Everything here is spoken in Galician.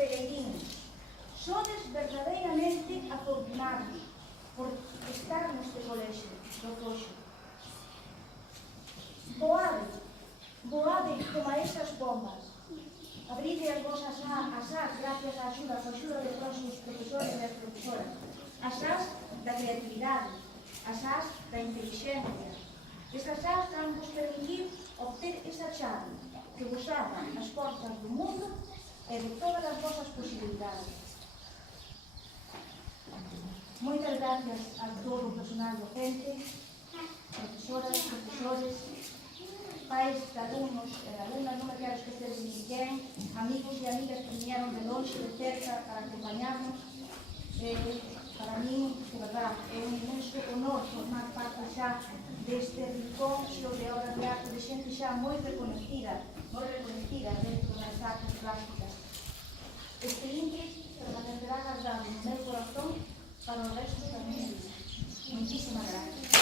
peregrinos, sodes verdadeiramente afortunados por estar neste colexio do Foxo. Voade, voade como esas bombas. Abride as vosas asas gracias á axuda de próximos profesores e as profesoras. Asas da creatividade, asas da inteligencia. Esas asas van vos permitir obter esa chave que vos abra as portas do mundo e de todas as vosas posibilidades. Moitas gracias a todo o personal docente, profesoras, profesores, pais de alumnos e de alumnas, non me quero esquecer de ninguén, amigos e amigas que viñeron de longe, de cerca, para acompañarnos. Para mí, de verdad, é un inmenso honor formar parte xa deste rincón de obras de arte de xente xa moi reconhecida dentro das artes plásticas. Este índice permanecerá guardado no meu corazón para o resto da minha vida. Muchísimas gracias.